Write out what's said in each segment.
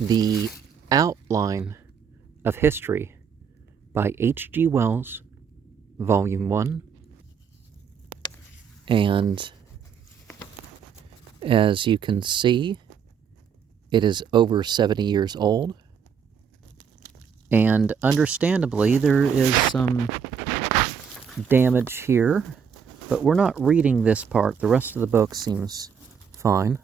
The Outline of History by H.G. Wells, Volume 1. And as you can see, it is over 70 years old. And understandably, there is some damage here, but we're not reading this part. The rest of the book seems fine.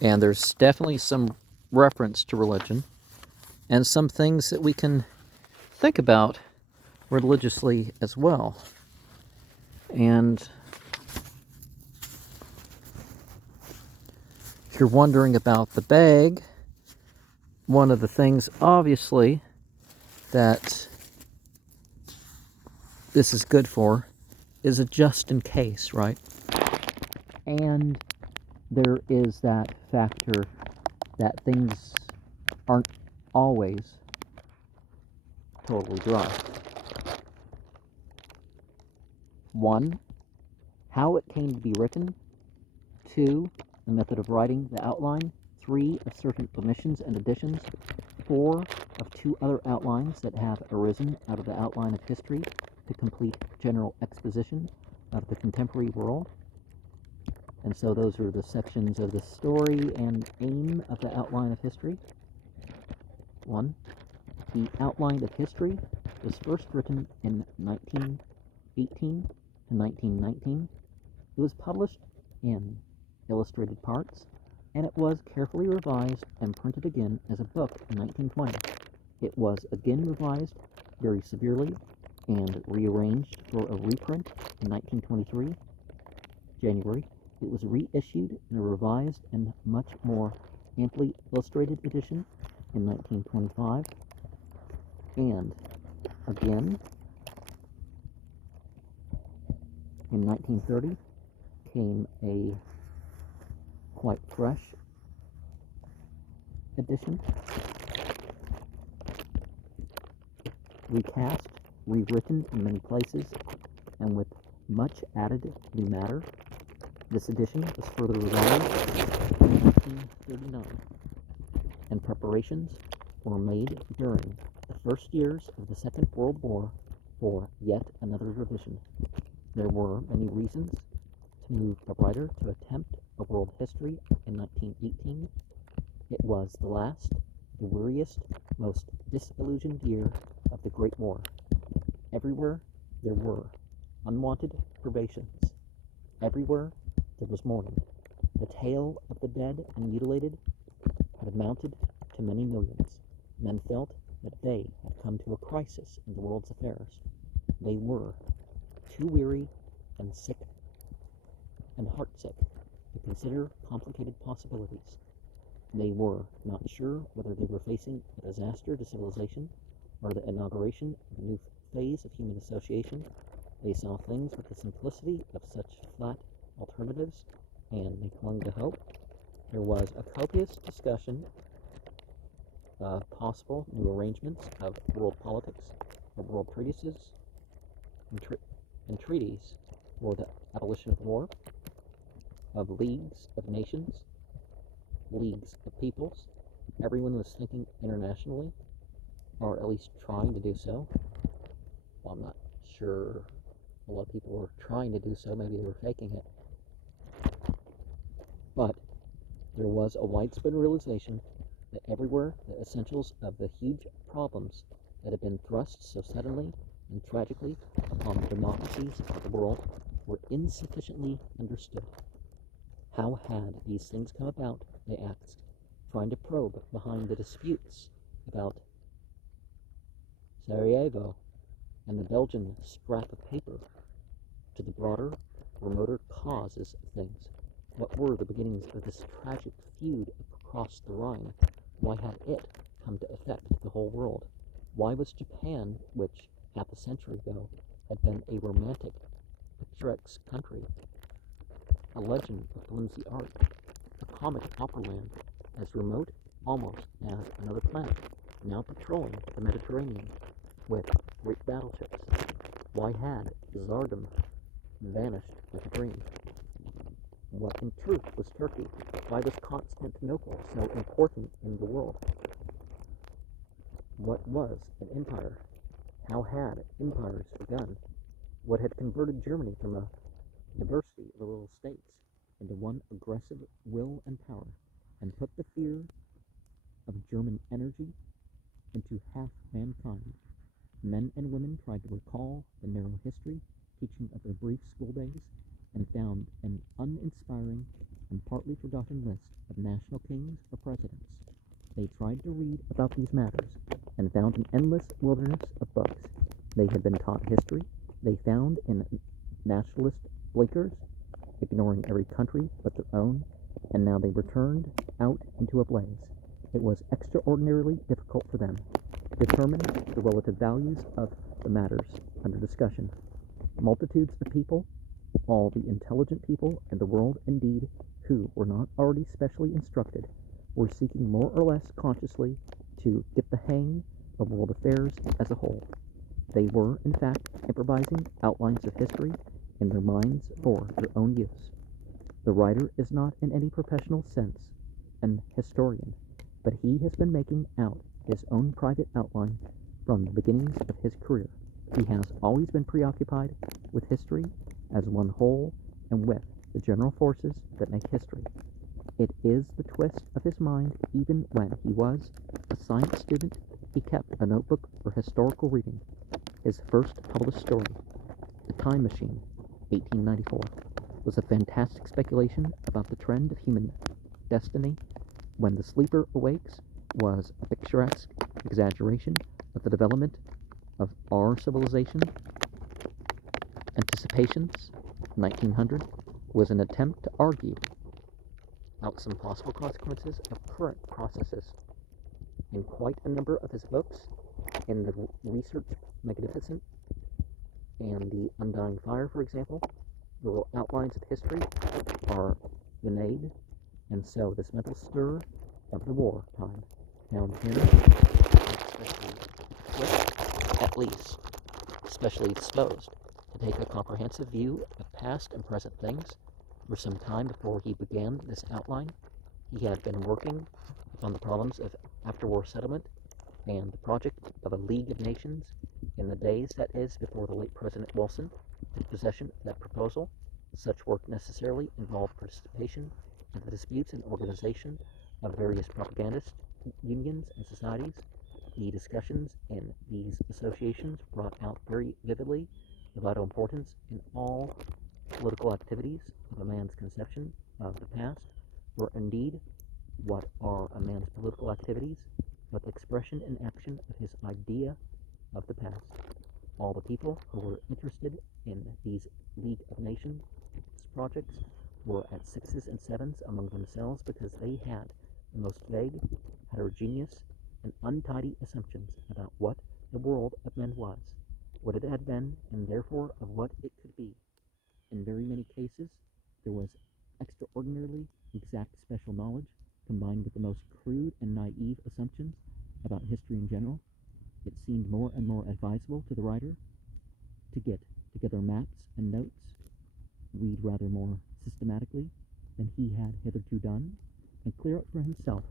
And there's definitely some reference to religion and some things that we can think about religiously as well. And if you're wondering about the bag, one of the things obviously that this is good for is a just in case, right? And there is that factor that things aren't always totally dry. 1, how it came to be written. 2, the method of writing the outline. 3, of certain omissions and additions. 4, of 2 other outlines that have arisen out of the outline of history to complete general exposition of the contemporary world. And so those are the sections of the story and aim of the outline of history. 1, the outline of history was first written in 1918 to 1919. It was published in illustrated parts, and it was carefully revised and printed again as a book in 1920. It was again revised very severely and rearranged for a reprint in 1923, January. It was reissued in a revised and much more amply illustrated edition in 1925, and again in 1930 came a quite fresh edition, recast, rewritten in many places, and with much added new matter. This edition was further revised in 1939, and preparations were made during the first years of the Second World War for yet another revision. There were many reasons to move the writer to attempt a world history in 1918. It was the last, the weariest, most disillusioned year of the Great War. Everywhere there were unwanted privations. Everywhere there was mourning. The tale of the dead and mutilated had amounted to many millions. Men felt that they had come to a crisis in the world's affairs. They were too weary and sick and heartsick to consider complicated possibilities. They were not sure whether they were facing a disaster to civilization or the inauguration of a new phase of human association. They saw things with the simplicity of such flat alternatives, and they clung to hope. There was a copious discussion of possible new arrangements of world politics, of world treatises, and treaties for the abolition of war, of leagues of nations, leagues of peoples. Everyone was thinking internationally, or at least trying to do so. Well, I'm not sure a lot of people were trying to do so, maybe they were faking it. But there was a widespread realization that everywhere the essentials of the huge problems that had been thrust so suddenly and tragically upon the democracies of the world were insufficiently understood. How had these things come about, they asked, trying to probe behind the disputes about Sarajevo and the Belgian scrap of paper to the broader, remoter causes of things. What were the beginnings of this tragic feud across the Rhine? Why had it come to affect the whole world? Why was Japan, which half a century ago had been a romantic, picturesque country, a legend of flimsy art, a comic opera-land, as remote almost as another planet, now patrolling the Mediterranean with great battleships? Why had Tsardom vanished like a dream? What in truth was Turkey? Why was Constantinople so important in the world? What was an empire? How had empires begun? What had converted Germany from a diversity of little states into one aggressive will and power, and put the fear of German energy into half mankind? Men and women tried to recall the narrow history teaching of their brief school days and found an uninspiring and partly forgotten list of national kings or presidents. They tried to read about these matters and found an endless wilderness of books. They had been taught history. They found in nationalist blinkers, ignoring every country but their own, and now they returned out into a blaze. It was extraordinarily difficult for them to determine the relative values of the matters under discussion. Multitudes of people, all the intelligent people in the world indeed, who were not already specially instructed, were seeking more or less consciously to get the hang of world affairs as a whole. They were, in fact, improvising outlines of history in their minds for their own use. The writer is not in any professional sense an historian, but he has been making out his own private outline from the beginnings of his career. He has always been preoccupied with history as one whole and with the general forces that make history. It is the twist of his mind. Even when he was a science student, he kept a notebook for historical reading. His first published story, The Time Machine, 1894, was a fantastic speculation about the trend of human destiny. When the Sleeper Awakes was a picturesque exaggeration of the development of our civilization. Anticipations, 1900, was an attempt to argue out some possible consequences of current processes. In quite a number of his books, in The Research Magnificent and The Undying Fire, for example, the outlines of history are vigned, and so this mental stir of the war time found him especially equipped, at least especially disposed, to take a comprehensive view of past and present things. For some time before he began this outline, he had been working upon the problems of after-war settlement and the project of a League of Nations in the days, that is, before the late President Wilson took possession of that proposal. Such work necessarily involved participation in the disputes and organization of various propagandist unions and societies. The discussions in these associations brought out very vividly the vital importance in all political activities of a man's conception of the past, or indeed, what are a man's political activities but the expression and action of his idea of the past. All the people who were interested in these League of Nations projects were at sixes and sevens among themselves because they had the most vague, heterogeneous, and untidy assumptions about what the world of men was, what it had been, and therefore of what it could be. In very many cases, there was extraordinarily exact special knowledge combined with the most crude and naive assumptions about history in general. It seemed more and more advisable to the writer to get together maps and notes, read rather more systematically than he had hitherto done, and clear up for himself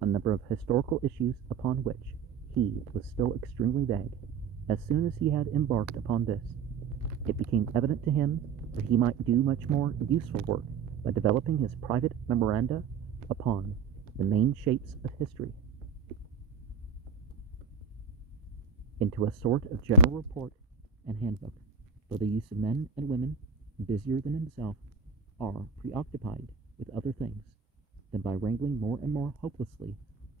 a number of historical issues upon which he was still extremely vague. As soon as he had embarked upon this, it became evident to him that he might do much more useful work by developing his private memoranda upon the main shapes of history into a sort of general report and handbook for the use of men and women busier than himself are preoccupied with other things than by wrangling more and more hopelessly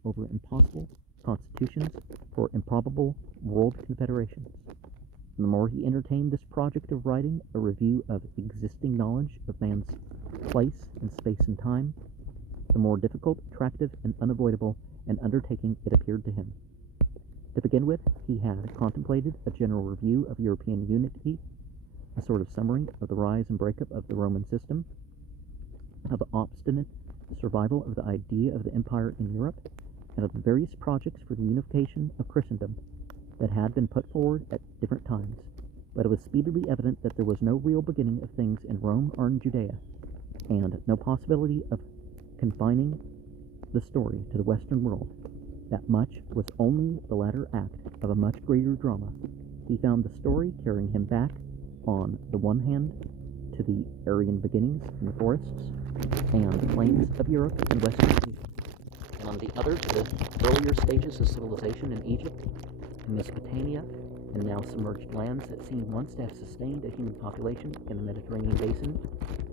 over impossible constitutions for improbable world confederations. The more he entertained this project of writing a review of existing knowledge of man's place in space and time, the more difficult, attractive, and unavoidable an undertaking it appeared to him. To begin with, he had contemplated a general review of European unity, a sort of summary of the rise and breakup of the Roman system, of the obstinate survival of the idea of the empire in Europe, and of the various projects for the unification of Christendom that had been put forward at different times. but it was speedily evident that there was no real beginning of things in Rome or in Judea, and no possibility of confining the story to the Western world. That much was only the latter act of a much greater drama. He found the story carrying him back, on the one hand, to the Aryan beginnings in the forests and plains of Europe and Western Asia, and on the other to the earlier stages of civilization in Egypt and Mesopotamia, and now submerged lands that seemed once to have sustained a human population in the Mediterranean basin.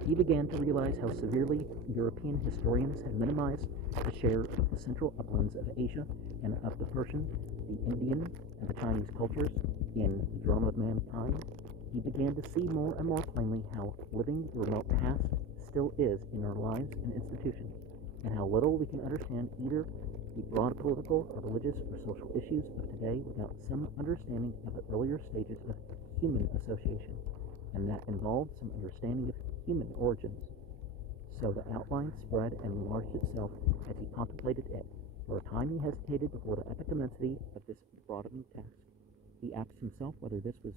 He began to realize how severely European historians had minimized the share of the central uplands of Asia and of the Persian, the Indian, and the Chinese cultures in the drama of mankind. He began to see more and more plainly how living the remote past still is in our lives and institutions, and how little we can understand either the broad political or religious or social issues of today without some understanding of the earlier stages of human association, and that involved some understanding of human origins. So the outline spread and enlarged itself as he contemplated it. For a time he hesitated before the epic immensity of this broadening task. He asked himself whether this was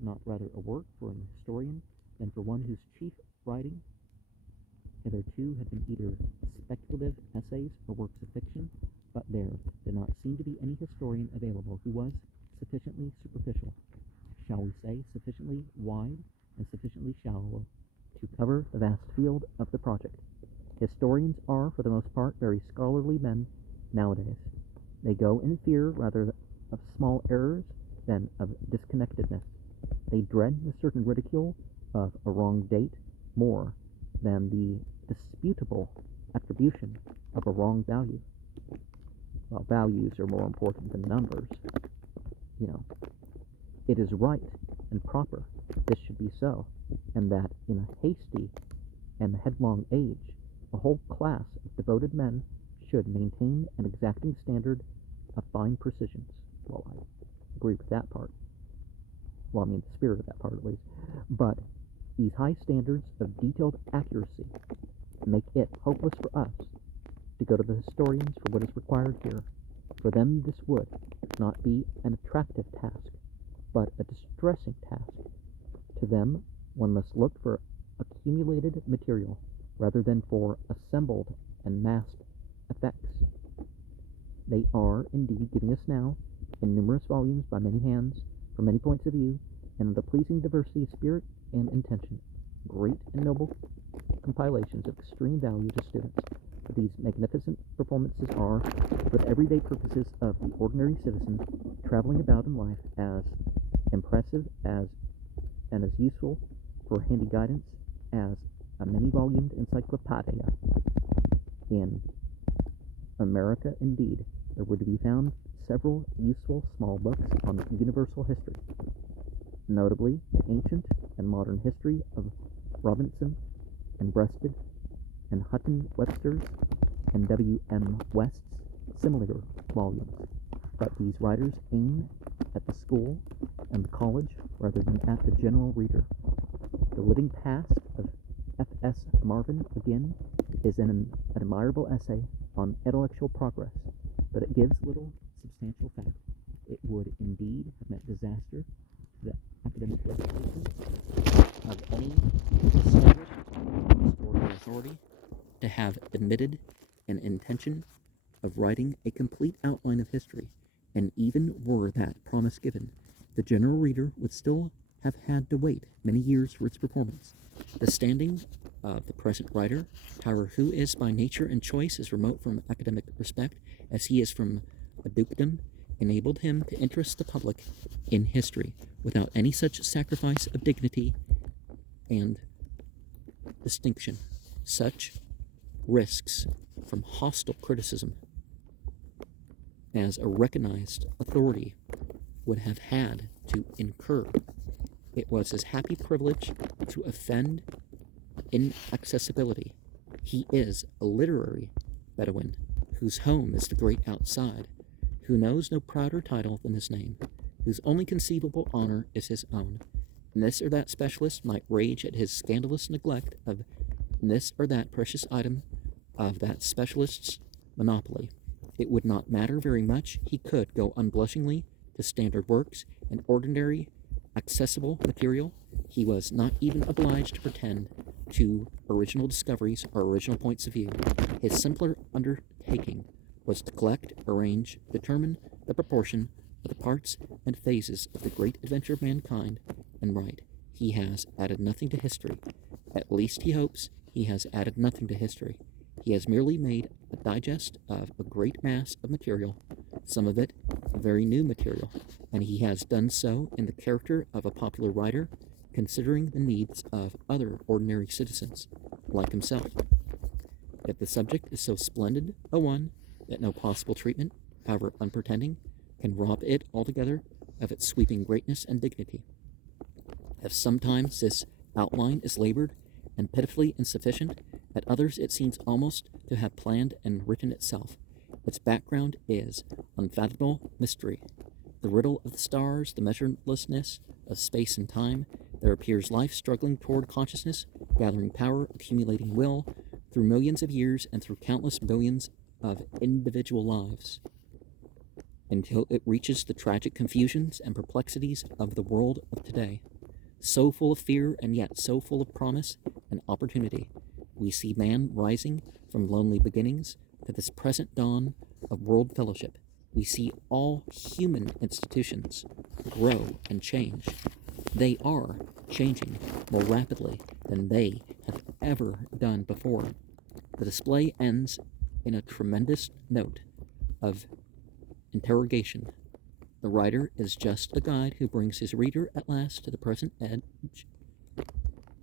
not rather a work for an historian than for one whose chief writing hitherto had been either speculative essays or works of fiction, but there did not seem to be any historian available who was sufficiently superficial, shall we say sufficiently wide and sufficiently shallow, to cover the vast field of the project. Historians are, for the most part, very scholarly men nowadays. They go in fear rather of small errors than of disconnectedness. They dread the certain ridicule of a wrong date more than the disputable attribution of a wrong value. Well, values are more important than numbers. It is right and proper this should be so, and that in a hasty and headlong age, a whole class of devoted men should maintain an exacting standard of fine precisions. Well, I agree with that part. Well, I mean, the spirit of that part at least. But these high standards of detailed accuracy make it hopeless for us to go to the historians for what is required here. For them this would not be an attractive task, but a distressing task. To them one must look for accumulated material rather than for assembled and massed effects. They are indeed giving us now, in numerous volumes by many hands, from many points of view, and with a pleasing diversity of spirit and intention, great and noble compilations of extreme value to students. But these magnificent performances are, for the everyday purposes of the ordinary citizen, traveling about in life, as impressive as and as useful for handy guidance as a many-volumed encyclopedia. In America, indeed, there were to be found several useful small books on universal history, notably the ancient and modern history of Robinson and Breasted and Hutton Webster's and W.M. West's similar volumes. But these writers aim at the school and the college rather than at the general reader. The Living Past of F.S. Marvin, again, is an admirable essay on intellectual progress, but it gives little substantial fact. It would indeed have meant disaster to the academic reputation of any established historical authority to have admitted an intention of writing a complete outline of history, and even were that promise given, the general reader would still have had to wait many years for its performance. The standing of the present writer, however, who is by nature and choice as remote from academic respect as he is from a dukedom, enabled him to interest the public in history without any such sacrifice of dignity and distinction, such risks from hostile criticism as a recognized authority would have had to incur. It was his happy privilege to offend inaccessibility. He is a literary Bedouin whose home is the great outside, who knows no prouder title than his name, whose only conceivable honor is his own. And this or that specialist might rage at his scandalous neglect of this or that precious item of that specialist's monopoly. It would not matter very much. He could go unblushingly to standard works and ordinary accessible material, he was not even obliged to pretend to original discoveries or original points of view. His simpler undertaking was to collect, arrange, determine the proportion of the parts and phases of the great adventure of mankind, and write. He has added nothing to history. At least he hopes he has added nothing to history. He has merely made a digest of a great mass of material, some of it very new material, and he has done so in the character of a popular writer, considering the needs of other ordinary citizens, like himself. Yet the subject is so splendid a one that no possible treatment, however unpretending, can rob it altogether of its sweeping greatness and dignity. If sometimes this outline is labored and pitifully insufficient, at others it seems almost to have planned and written itself. Its background is unfathomable mystery. The riddle of the stars, the measurelessness of space and time. There appears life struggling toward consciousness, gathering power, accumulating will, through millions of years and through countless billions of individual lives, until it reaches the tragic confusions and perplexities of the world of today. So full of fear and yet so full of promise and opportunity, we see man rising from lonely beginnings to this present dawn of world fellowship. We see all human institutions grow and change. They are changing more rapidly than they have ever done before. The display ends in a tremendous note of interrogation. The writer is just a guide who brings his reader at last to the present edge,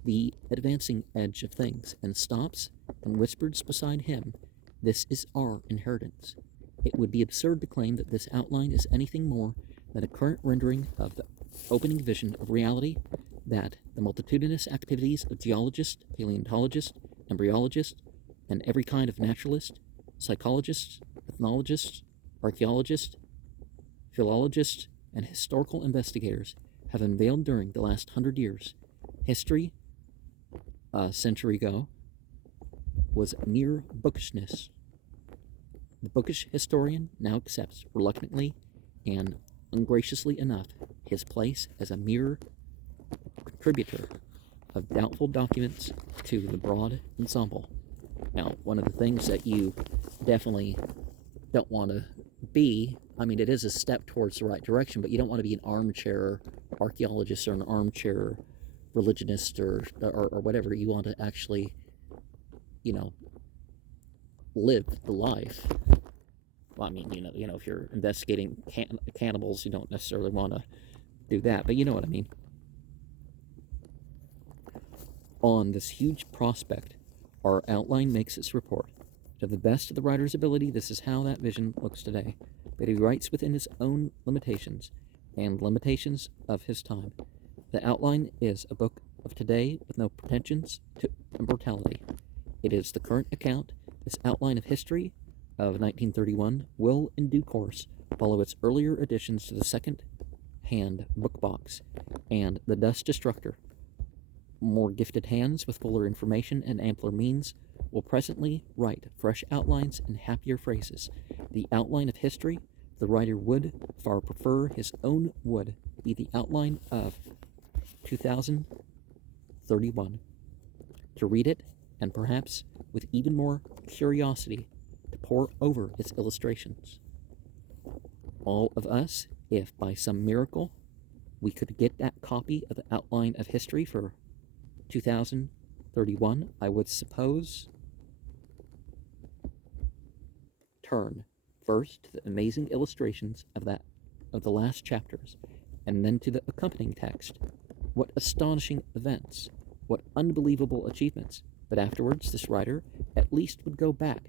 the advancing edge of things, and stops and whispers beside him, "This is our inheritance." It would be absurd to claim that this outline is anything more than a current rendering of the opening vision of reality, that the multitudinous activities of geologists, paleontologists, embryologists, and every kind of naturalist, psychologists, ethnologists, archaeologists, philologists, and historical investigators have unveiled during the last 100 years. History, a century ago, was mere bookishness. The bookish historian now accepts, reluctantly and ungraciously enough, his place as a mere contributor of doubtful documents to the broad ensemble. Now, one of the things that you definitely don't want to be, I mean, it is a step towards the right direction, but you don't want to be an armchair archaeologist or an armchair religionist or whatever. You want to actually, live the life. Well, I mean, if you're investigating cannibals, you don't necessarily want to do that, but you know what I mean. On this huge prospect, our outline makes its report. To the best of the writer's ability, this is how that vision looks today. But he writes within his own limitations and limitations of his time. The outline is a book of today with no pretensions to immortality. It is the current account. This outline of history of 1931 will, in due course, follow its earlier additions to the second-hand book box and the Dust Destructor. More gifted hands with fuller information and ampler means will presently write fresh outlines and happier phrases. The outline of history, the writer would far prefer his own would be the outline of 2031. To read it, and perhaps with even more curiosity, to pore over its illustrations. All of us, if by some miracle we could get that copy of the outline of history for 2031, I would suppose, turn first to the amazing illustrations of the last chapters, and then to the accompanying text. What astonishing events, what unbelievable achievements. But afterwards, this writer at least would go back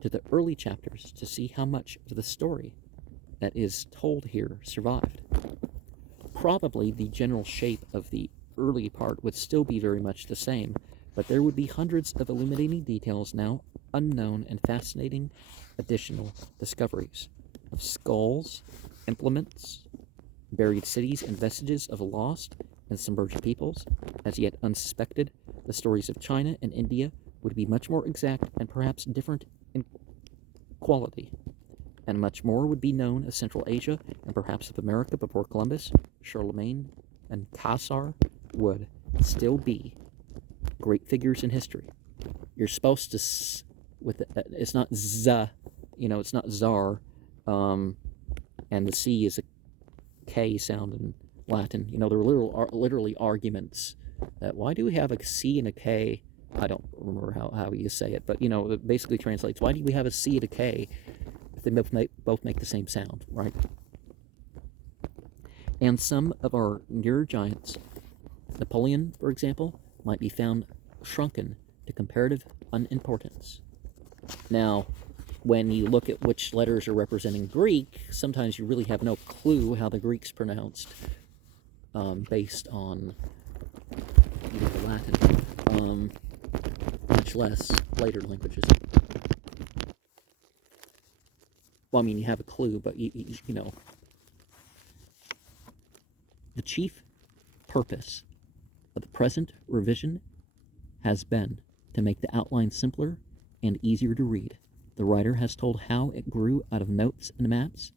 to the early chapters to see how much of the story that is told here survived. Probably the general shape of the early part would still be very much the same, but there would be hundreds of illuminating details now unknown and fascinating additional discoveries of skulls, implements, buried cities, and vestiges of lost and submerged peoples, as yet unsuspected. The stories of China and India would be much more exact and perhaps different in quality, and much more would be known of Central Asia and perhaps of America before Columbus, Charlemagne, and Caesar would still be great figures in history. You're supposed to, it's not z, it's not czar, and the C is a K sound in Latin. There are literally arguments that why do we have a C and a K? I don't remember how you say it, but it basically translates, why do we have a C and a K if they both make the same sound, right? And some of our nearer giants, Napoleon, for example, might be found shrunken to comparative unimportance. Now, when you look at which letters are representing Greek, sometimes you really have no clue how the Greek's pronounced based on the Latin, much less later languages. Well, I mean, you have a clue, but you know. The chief purpose of the present revision has been to make the outline simpler and easier to read. The writer has told how it grew out of notes and maps,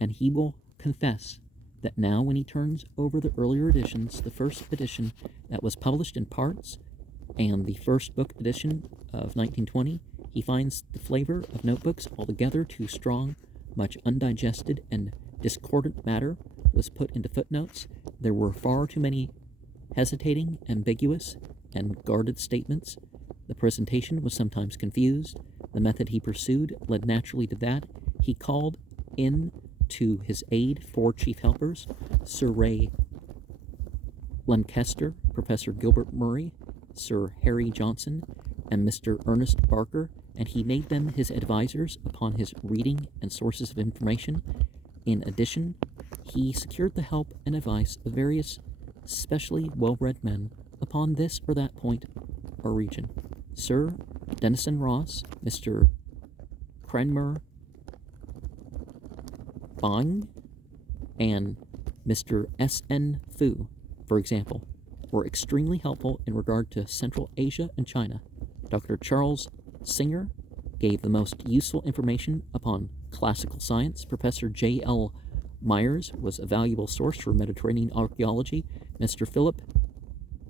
and he will confess that now when he turns over the earlier editions, the first edition that was published in parts and the first book edition of 1920, he finds the flavor of notebooks altogether too strong. Much undigested and discordant matter was put into footnotes. There were far too many hesitating, ambiguous, and guarded statements. The presentation was sometimes confused. The method he pursued led naturally to that. He called in to his aid 4 chief helpers, Sir Ray Lancaster, Professor Gilbert Murray, Sir Harry Johnson, and Mr. Ernest Barker, and he made them his advisors upon his reading and sources of information. In addition, he secured the help and advice of various specially well-read men upon this or that point or region. Sir Denison Ross, Mr. Cranmer Bang, and Mr. S.N. Fu, for example, were extremely helpful in regard to Central Asia and China. Dr. Charles Singer gave the most useful information upon classical science. Professor J.L. Myers was a valuable source for Mediterranean archaeology. Mr. Philip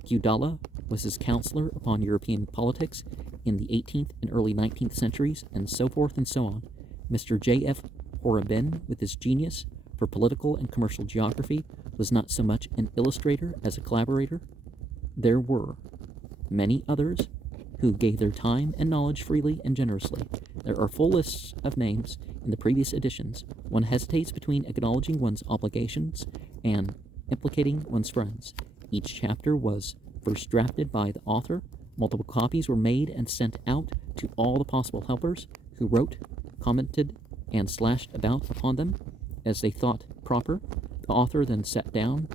Gudala was his counselor upon European politics in the 18th and early 19th centuries, and so forth and so on. Mr. J.F. Horabin, with his genius for political and commercial geography, was not so much an illustrator as a collaborator. There were many others who gave their time and knowledge freely and generously. There are full lists of names in the previous editions. One hesitates between acknowledging one's obligations and implicating one's friends. Each chapter was first drafted by the author. Multiple copies were made and sent out to all the possible helpers who wrote, commented, and slashed about upon them as they thought proper. The author then sat down,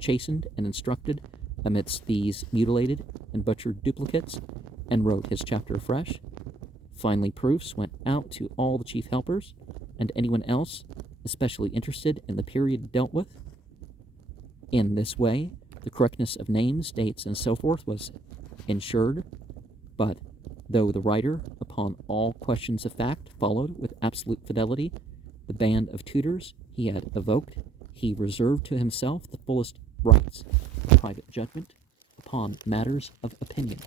chastened and instructed amidst these mutilated and butchered duplicates, and wrote his chapter afresh. Finally, proofs went out to all the chief helpers and anyone else especially interested in the period dealt with. In this way, the correctness of names, dates, and so forth was ensured, but though the writer, upon all questions of fact, followed with absolute fidelity the band of tutors he had evoked, he reserved to himself the fullest rights of private judgment upon matters of opinion.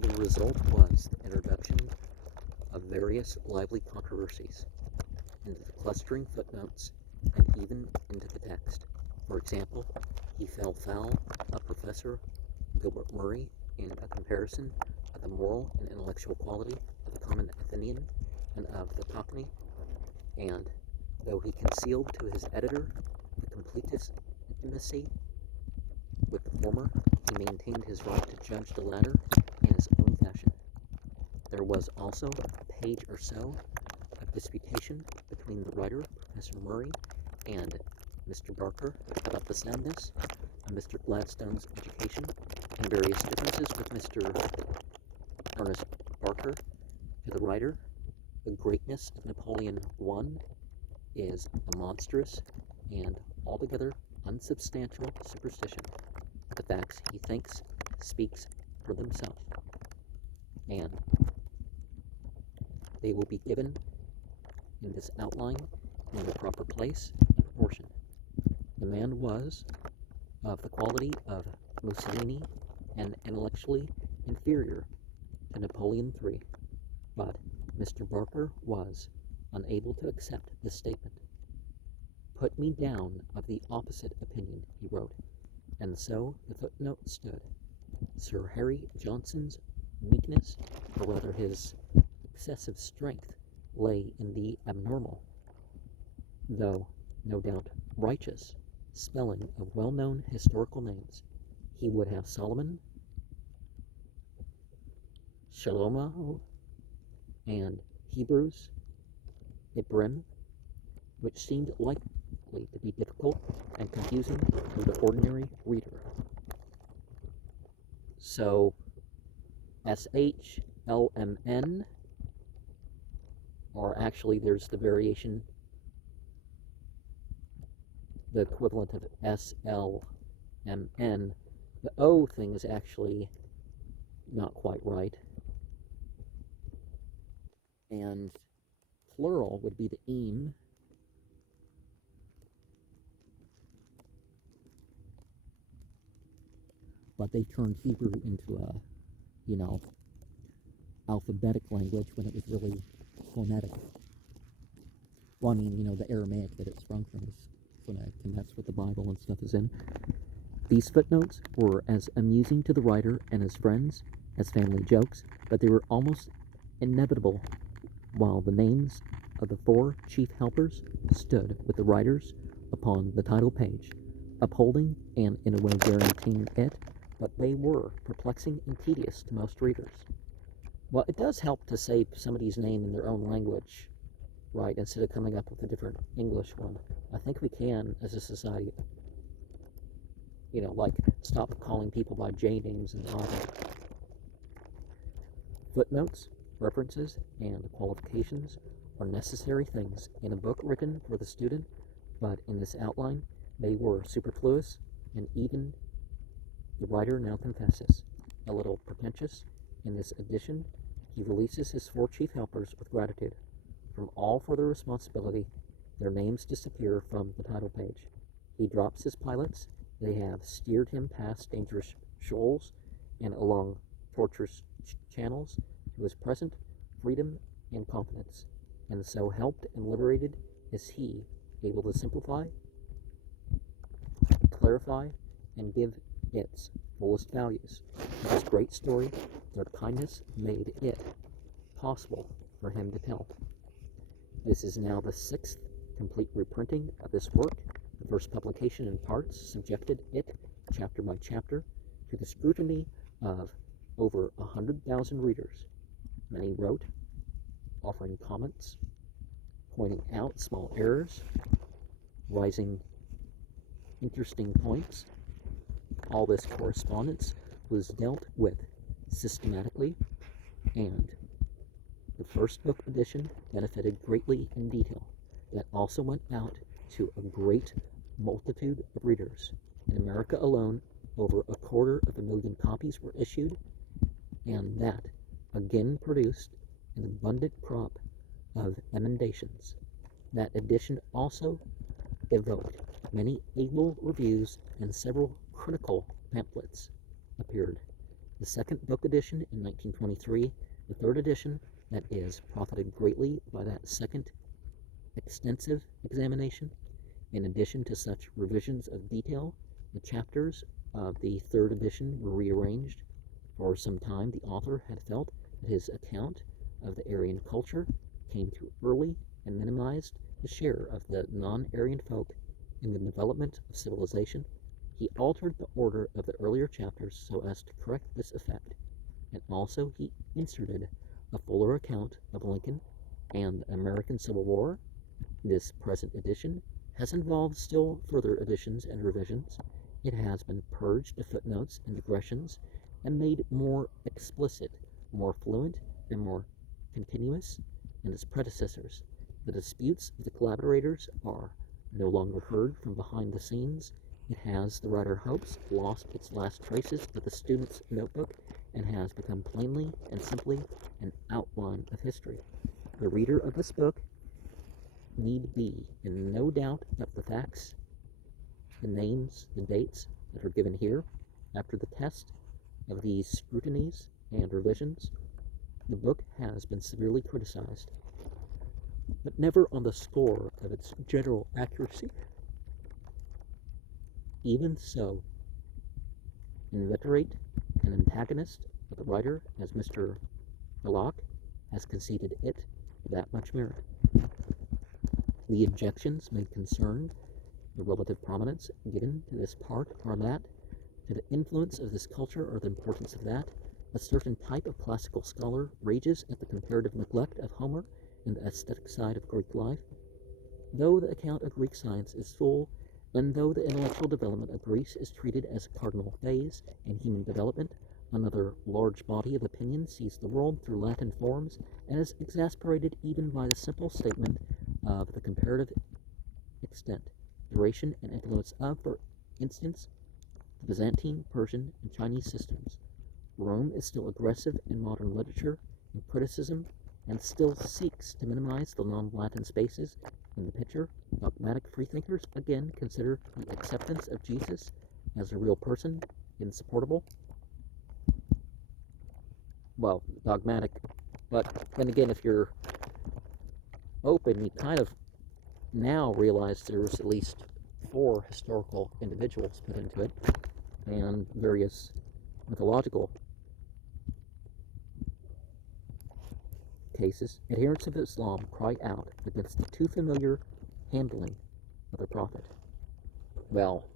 The result was the introduction of various lively controversies into the clustering footnotes and even into the text. For example, he fell foul of Professor Gilbert Murray in a comparison of the moral and intellectual quality of the common Athenian and of the Cockney, and though he concealed to his editor the completest intimacy with the former, he maintained his right to judge the latter in his own fashion. There was also a page or so of disputation between the writer, Professor Murray, and Mr. Barker about the soundness of Mr. Gladstone's education, and various differences with Mr. Ernest Barker. To the writer, the greatness of Napoleon I is a monstrous and altogether unsubstantial superstition. The facts, he thinks, speaks for themselves, and they will be given in this outline in the proper place and proportion. The man was of the quality of Mussolini and intellectually inferior to Napoleon III, but Mr. Barker was unable to accept this statement. Put me down of the opposite opinion, he wrote, and so the footnote stood. Sir Harry Johnson's weakness, or rather his excessive strength, lay in the abnormal, though no doubt righteous, spelling of well-known historical names. He would have Solomon, Shalomo, and Hebrews, Ibrim, which seemed likely to be difficult and confusing to the ordinary reader. So, SHLMN, or actually there's the variation, the equivalent of SLMN. The O thing is actually not quite right. And plural would be the eam. But they turned Hebrew into a, alphabetic language when it was really phonetic. Well, I mean, the Aramaic that it sprung from is phonetic, and that's what the Bible and stuff is in. These footnotes were as amusing to the writer and his friends as family jokes, but they were almost inevitable while the names of the 4 chief helpers stood with the writers upon the title page, upholding and in a way guaranteeing it, but they were perplexing and tedious to most readers. Well, it does help to say somebody's name in their own language, right, instead of coming up with a different English one. I think we can, as a society, like stop calling people by J names in the Bible. Footnotes, references, and qualifications are necessary things in a book written for the student, but in this outline, they were superfluous, and even the writer now confesses, a little pretentious. In this edition, he releases his 4 chief helpers with gratitude. From all further responsibility, their names disappear from the title page. He drops his pilots. They have steered him past dangerous shoals and along tortuous channels to his present freedom and confidence, and so helped and liberated is he, able to simplify, clarify, and give its fullest values. This great story, their kindness made it possible for him to tell. This is now the 6th complete reprinting of this work. The first publication in parts subjected it, chapter by chapter, to the scrutiny of over 100,000 readers. Many wrote, offering comments, pointing out small errors, rising interesting points. All this correspondence was dealt with systematically, and the first book edition benefited greatly in detail. That also went out to a great multitude of readers. In America alone, over 250,000 copies were issued, and that again produced an abundant crop of emendations. That edition also evoked many able reviews, and several critical pamphlets appeared. The second book edition in 1923, the third edition, that is, profited greatly by that second extensive examination. In addition to such revisions of detail, the chapters of the third edition were rearranged. For some time, the author had felt that his account of the Aryan culture came too early and minimized the share of the non-Aryan folk in the development of civilization. He altered the order of the earlier chapters so as to correct this effect, and also he inserted a fuller account of Lincoln and the American Civil War. This present edition has involved still further additions and revisions. It has been purged of footnotes and digressions and made more explicit, more fluent, and more continuous than its predecessors. The disputes of the collaborators are no longer heard from behind the scenes. It has, the writer hopes, lost its last traces of the student's notebook and has become plainly and simply an outline of history. The reader of this book need be in no doubt of the facts, the names, the dates, that are given here, after the test of these scrutinies and revisions, the book has been severely criticized, but never on the score of its general accuracy. Even so, inveterate an antagonist of the writer as Mr. Belloc has conceded it that much merit. The objections may concern the relative prominence given to this part or that, to the influence of this culture or the importance of that. A certain type of classical scholar rages at the comparative neglect of Homer and the aesthetic side of Greek life. Though the account of Greek science is full, and though the intellectual development of Greece is treated as a cardinal phase in human development, another large body of opinion sees the world through Latin forms and is exasperated even by the simple statement of the comparative extent, duration, and influence of, for instance, the Byzantine, Persian, and Chinese systems. Rome is still aggressive in modern literature and criticism and still seeks to minimize the non-Latin spaces in the picture. Dogmatic freethinkers again consider the acceptance of Jesus as a real person insupportable. Well, dogmatic, but then again, if you're open, you kind of now realize there's at least 4 historical individuals put into it and various mythological cases. Adherents of Islam cry out against the too familiar handling of the Prophet. Well,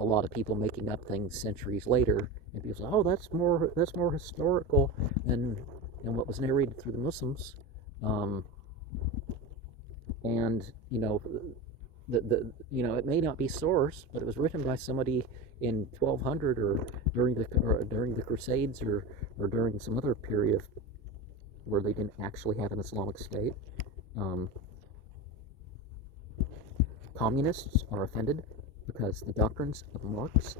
a lot of people making up things centuries later, and people say, "Oh, that's more historical than what was narrated through the Muslims." And it may not be source, but it was written by somebody in 1200 or during the Crusades or during some other period where they didn't actually have an Islamic state. Communists are offended because the doctrines of Marx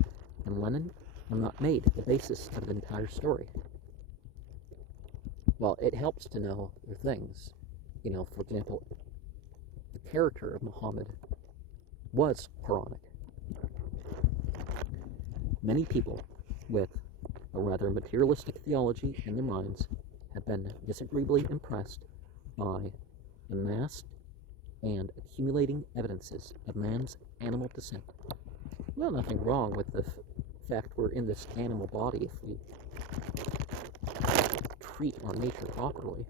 and Lenin are not made the basis of the entire story. Well, it helps to know the things. For example, the character of Muhammad was Quranic. Many people with a rather materialistic theology in their minds have been disagreeably impressed by the massed and accumulating evidences of man's animal descent. Well, nothing wrong with the fact we're in this animal body if we treat our nature properly.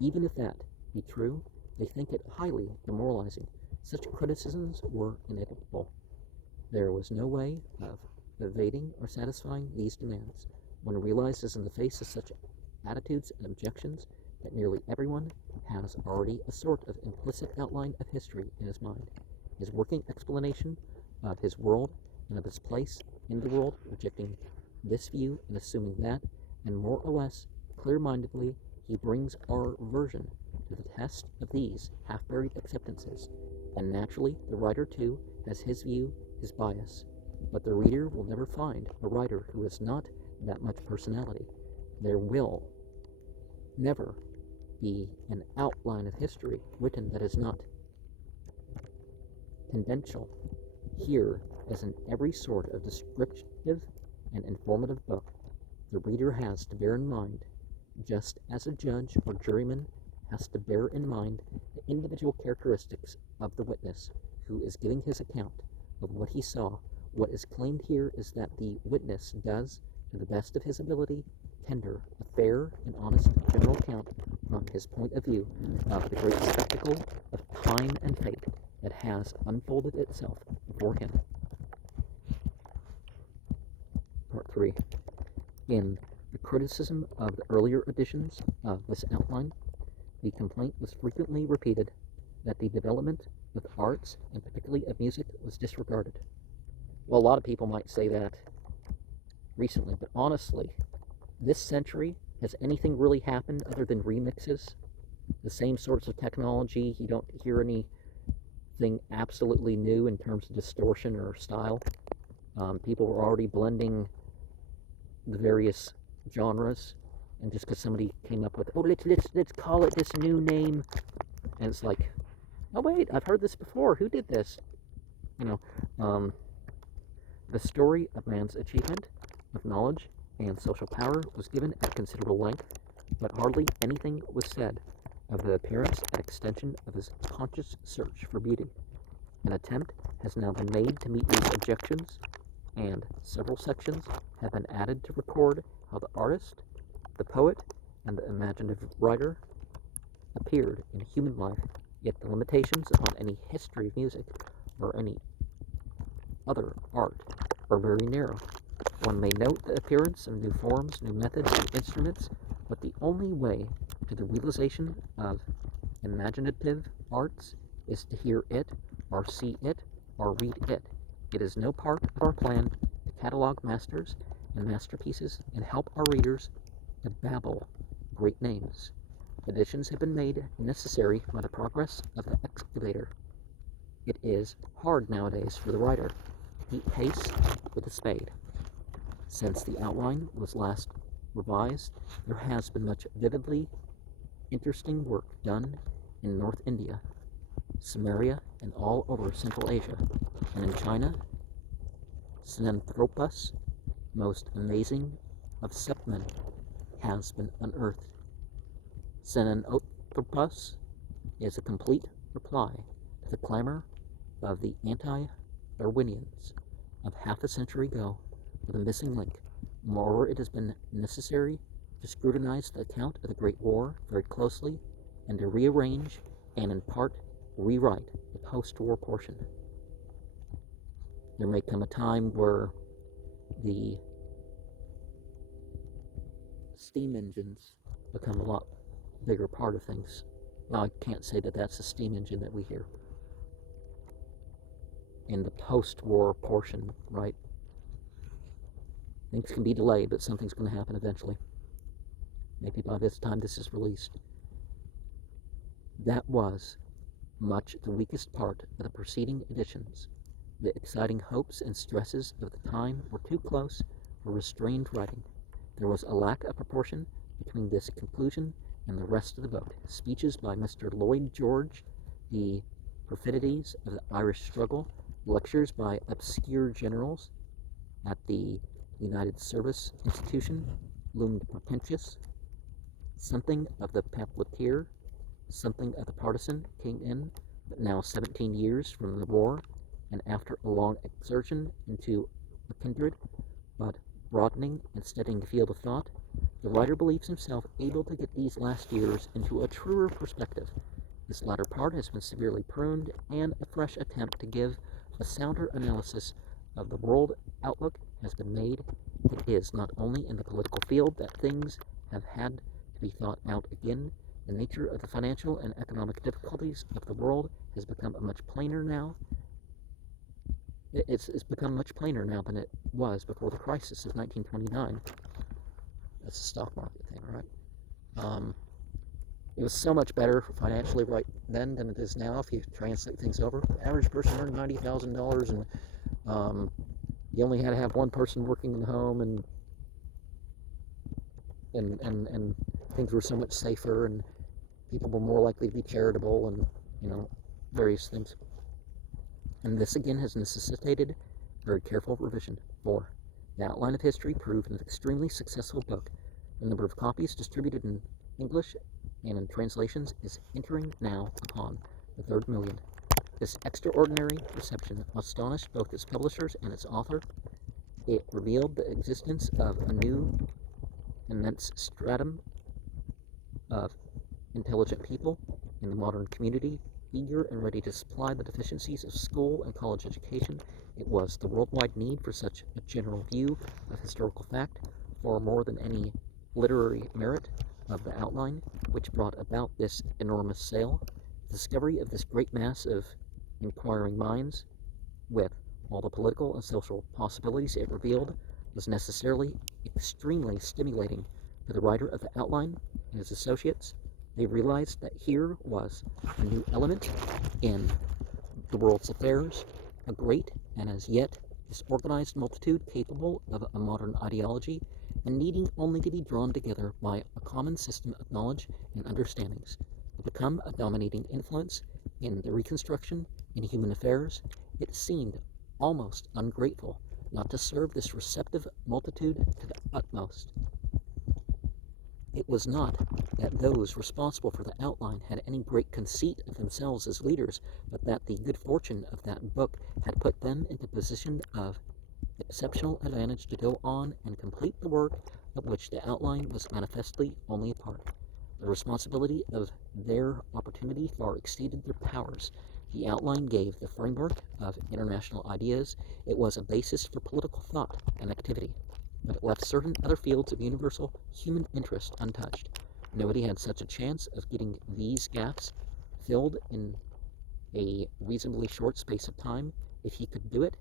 Even if that be true, they think it highly demoralizing. Such criticisms were inevitable. There was no way of evading or satisfying these demands. One realizes in the face of such attitudes and objections that nearly everyone has already a sort of implicit outline of history in his mind, his working explanation of his world and of his place in the world, rejecting this view and assuming that, and more or less clear-mindedly he brings our version to the test of these half-buried acceptances, and naturally the writer too has his view, his bias, but the reader will never find a writer who has not that much personality. There will never be an outline of history written that is not conventional. Here, as in every sort of descriptive and informative book, the reader has to bear in mind, just as a judge or juryman has to bear in mind the individual characteristics of the witness who is giving his account of what he saw. What is claimed here is that the witness does, to the best of his ability, tender a fair and honest general account from his point of view of the great spectacle of time and fate that has unfolded itself before him. Part 3. In the criticism of the earlier editions of this outline, the complaint was frequently repeated that the development of the arts, and particularly of music, was disregarded. Well, a lot of people might say that recently, but honestly, this century, has anything really happened other than remixes? The same sorts of technology, you don't hear anything absolutely new in terms of distortion or style. People were already blending the various genres, and just because somebody came up with, let's call it this new name, and it's like, oh wait, I've heard this before, who did this? The story of man's achievement of knowledge and social power was given at considerable length, but hardly anything was said of the appearance and extension of his conscious search for beauty. An attempt has now been made to meet these objections, and several sections have been added to record how the artist, the poet, and the imaginative writer appeared in human life, yet the limitations upon any history of music or any other art are very narrow. One may note the appearance of new forms, new methods, new instruments, but the only way to the realization of imaginative arts is to hear it, or see it, or read it. It is no part of our plan to catalog masters and masterpieces and help our readers to babble great names. Additions have been made necessary by the progress of the excavator. It is hard nowadays for the writer to keep pace with the spade. Since the outline was last revised, there has been much vividly interesting work done in North India, Samaria, and all over Central Asia, and in China. Sinanthropus, most amazing of septmen, has been unearthed. Sinanthropus is a complete reply to the clamor of the anti-Darwinians of half a century ago for the missing link. Moreover, it has been necessary to scrutinize the account of the Great War very closely and to rearrange and in part rewrite the post-war portion. There may come a time where the steam engines become a lot bigger part of things. Now, I can't say that that's a steam engine that we hear in the post-war portion, right? Things can be delayed, but something's going to happen eventually. Maybe by this time this is released. That was much the weakest part of the preceding editions. The exciting hopes and stresses of the time were too close for restrained writing. There was a lack of proportion between this conclusion and the rest of the book. Speeches by Mr. Lloyd George, the perfidies of the Irish struggle, lectures by obscure generals at the United Service Institution loomed portentous. Something of the pamphleteer, something of the partisan came in, but now 17 years from the war, and after a long exertion into a kindred, but broadening and steadying the field of thought, the writer believes himself able to get these last years into a truer perspective. This latter part has been severely pruned, and a fresh attempt to give a sounder analysis of the world outlook has been made. It is not only in the political field that things have had to be thought out again. The nature of the financial and economic difficulties of the world has become much plainer now. It's become much plainer now than it was before the crisis of 1929. That's the stock market thing, right? It was so much better financially right then than it is now. If you translate things over, the average person earned $90,000, and you only had to have one person working in the home, and things were so much safer, and people were more likely to be charitable, and various things. And this again has necessitated very careful revision. 4. The Outline of History proved an extremely successful book. The number of copies distributed in English and in translations is entering now upon the 3rd million. This extraordinary reception astonished both its publishers and its author. It revealed the existence of a new immense stratum of intelligent people in the modern community, eager and ready to supply the deficiencies of school and college education. It was the worldwide need for such a general view of historical fact, far more than any literary merit of the outline, which brought about this enormous sale. The discovery of this great mass of inquiring minds, with all the political and social possibilities it revealed, was necessarily extremely stimulating to the writer of the outline and his associates. They realized that here was a new element in the world's affairs, a great and as yet disorganized multitude capable of a modern ideology and needing only to be drawn together by a common system of knowledge and understandings, to become a dominating influence in the reconstruction in human affairs. It seemed almost ungrateful not to serve this receptive multitude to the utmost. It was not that those responsible for the outline had any great conceit of themselves as leaders, but that the good fortune of that book had put them into position of exceptional advantage to go on and complete the work of which the outline was manifestly only a part. The responsibility of their opportunity far exceeded their powers. The outline gave the framework of international ideas. It was a basis for political thought and activity, but it left certain other fields of universal human interest untouched. Nobody had such a chance of getting these gaps filled in a reasonably short space of time, if he could do it,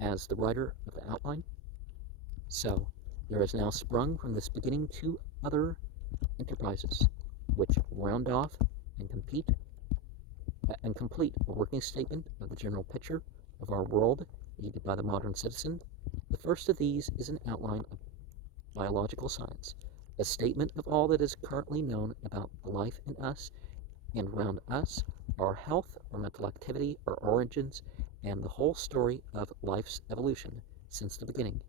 as the writer of the outline. So, there has now sprung from this beginning two other enterprises, which round off and complete a working statement of the general picture of our world needed by the modern citizen. The first of these is an outline of biological science, a statement of all that is currently known about life in us and around us, our health or mental activity, our origins, and the whole story of life's evolution since the beginning.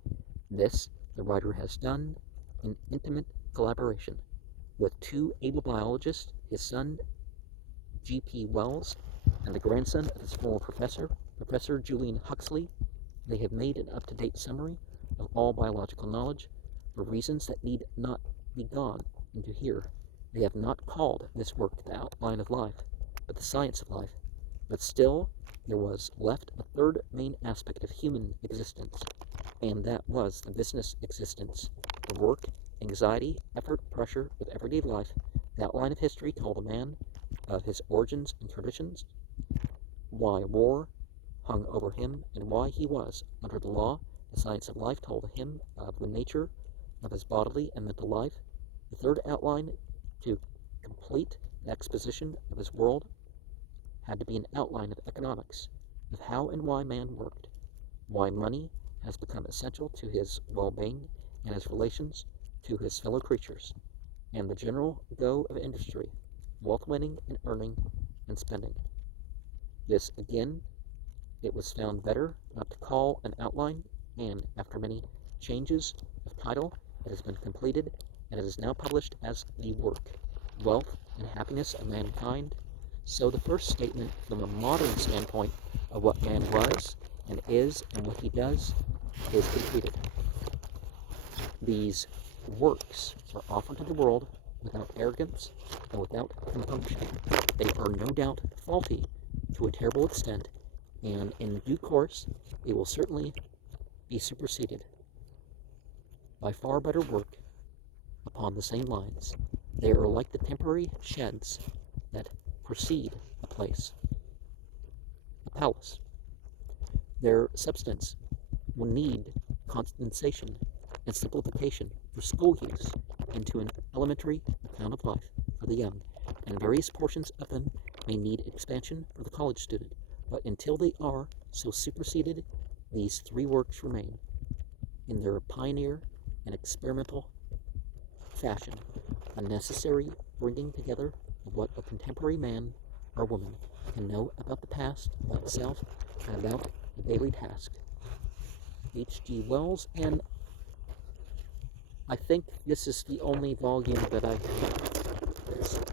This the writer has done in intimate collaboration with two able biologists, his son G.P. Wells, and the grandson of his former professor, Professor Julian Huxley. They have made an up-to-date summary of all biological knowledge for reasons that need not be gone into here. They have not called this work the outline of life, but the science of life. But still, there was left a third main aspect of human existence, and that was the business existence. The work, anxiety, effort, pressure of everyday life, the outline of history told a man of his origins and traditions, why war hung over him, and why he was under the law. The science of life told him of the nature of his bodily and mental life. The third outline, to complete the exposition of his world, had to be an outline of economics, of how and why man worked, why money has become essential to his well-being and his relations to his fellow creatures, and the general go of industry, wealth winning and earning and spending. This again, it was found better not to call an outline, and after many changes of title, it has been completed, and it is now published as the work, Wealth and Happiness of Mankind. So the first statement from a modern standpoint of what man was and is and what he does is completed. These works are offered to the world without arrogance and without compunction. They are no doubt faulty to a terrible extent, and in due course they will certainly be superseded by far better work upon the same lines. They are like the temporary sheds that precede a place, a palace. Their substance will need condensation and simplification for school use into an elementary account of life for the young, and various portions of them may need expansion for the college student, but until they are so superseded, these three works remain in their pioneer and experimental fashion, a necessary bringing together of what a contemporary man or woman can know about the past, about self, and about the daily task. H.G. Wells, and I think this is the only volume that I have.